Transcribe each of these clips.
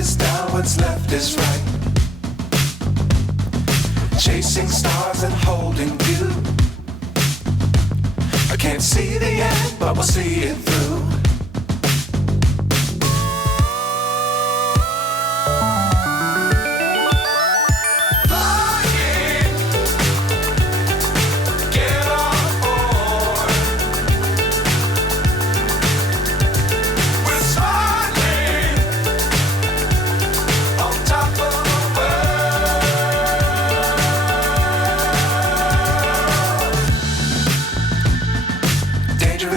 is down, what's left is right. Chasing stars and holding you. I can't see the end, but we'll see it through.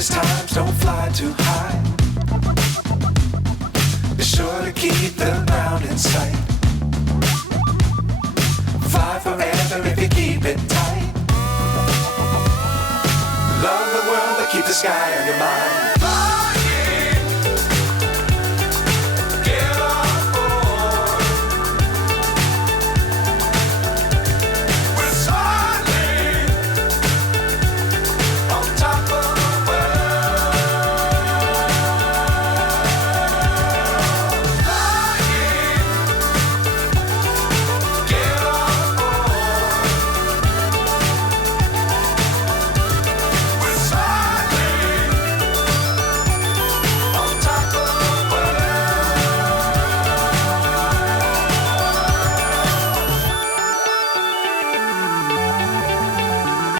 Times don't fly too high. Be sure to keep the ground in sight. Fly forever if you keep it tight. Love the world, but keep the sky on your mind.